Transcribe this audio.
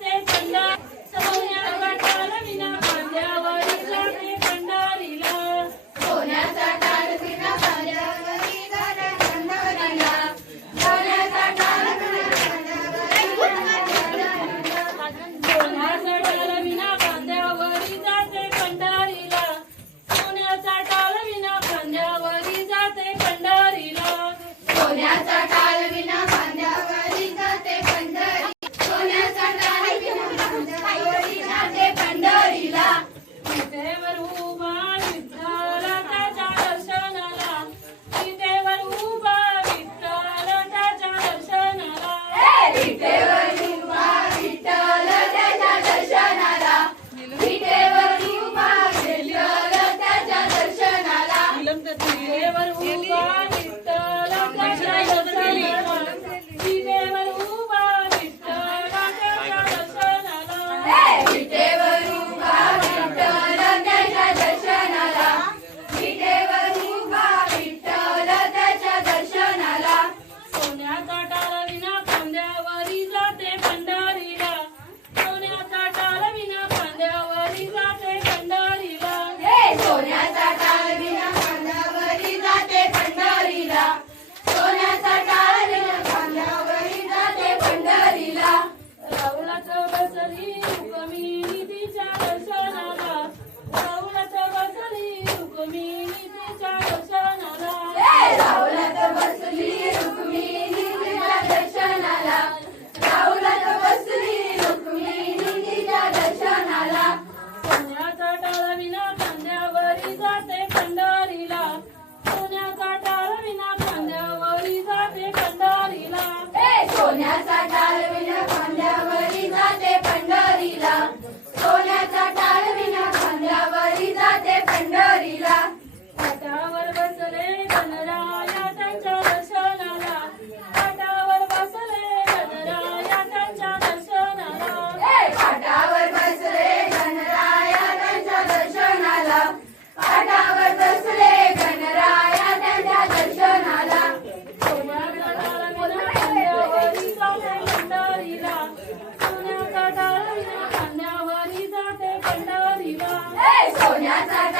Say, Señor, todo, todo mi. Gracias.